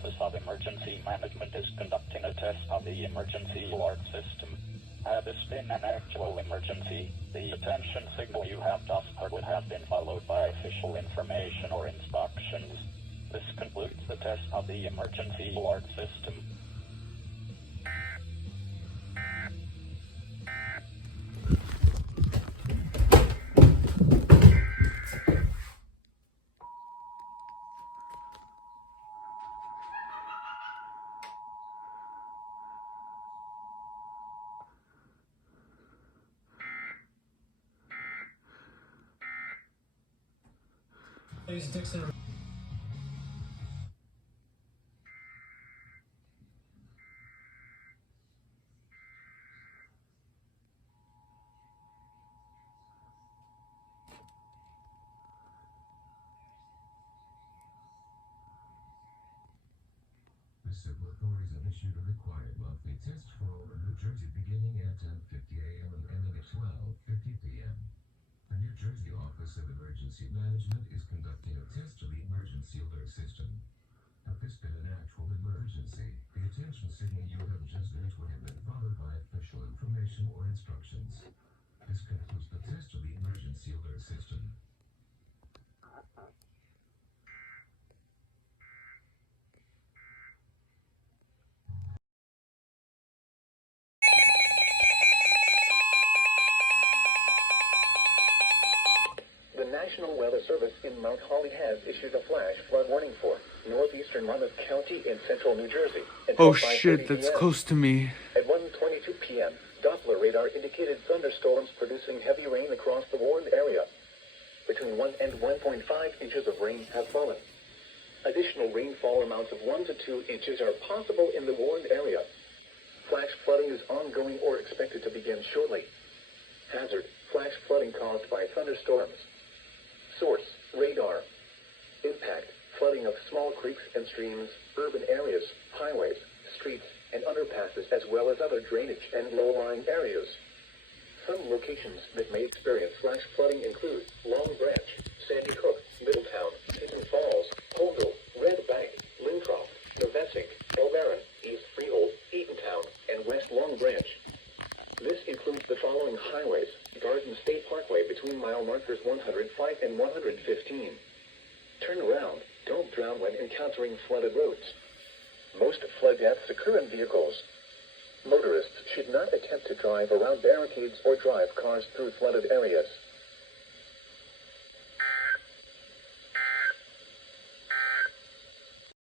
Office of Emergency Management is conducting a test of the emergency alert system. Had this been an actual emergency, the attention signal you have thus heard would have been followed by official information or instructions. This concludes the test of the emergency alert system. Dixon. The civil authorities have issued a required monthly test for all in New Jersey beginning at 10:50 a.m. and ending at 12:50 p.m. The New Jersey Office of Emergency Management is conducting a test of the emergency alert system. Had this been an actual emergency, the attention signal you have just heard would have been followed by official information or instructions. This concludes the test of the emergency alert system. The National Weather Service in Mount Holly has issued a flash flood warning for northeastern Monmouth County in central New Jersey. Oh shit, that's close to me. At 1:22 p.m., Doppler radar indicated thunderstorms producing heavy rain across the warned area. Between 1 and 1.5 inches of rain have fallen. Additional rainfall amounts of 1 to 2 inches are possible in the warned area. Flash flooding is ongoing or expected to begin shortly. Hazard: flash flooding caused by thunderstorms. Source: radar. Impact: flooding of small creeks and streams, urban areas, highways, streets, and underpasses, as well as other drainage and low-lying areas. Some locations that may experience flash flooding include Long Branch, Sandy Hook, Middletown, Hidden Falls, Holville, Red Bank, Lincroft, Navesink, Elbaron, East Freehold, Eatontown, and West Long Branch. This includes the following highways: Garden State Parkway between mile markers 105 and 115. Turn around. Don't drown when encountering flooded roads. Most flood deaths occur in vehicles. Motorists should not attempt to drive around barricades or drive cars through flooded areas.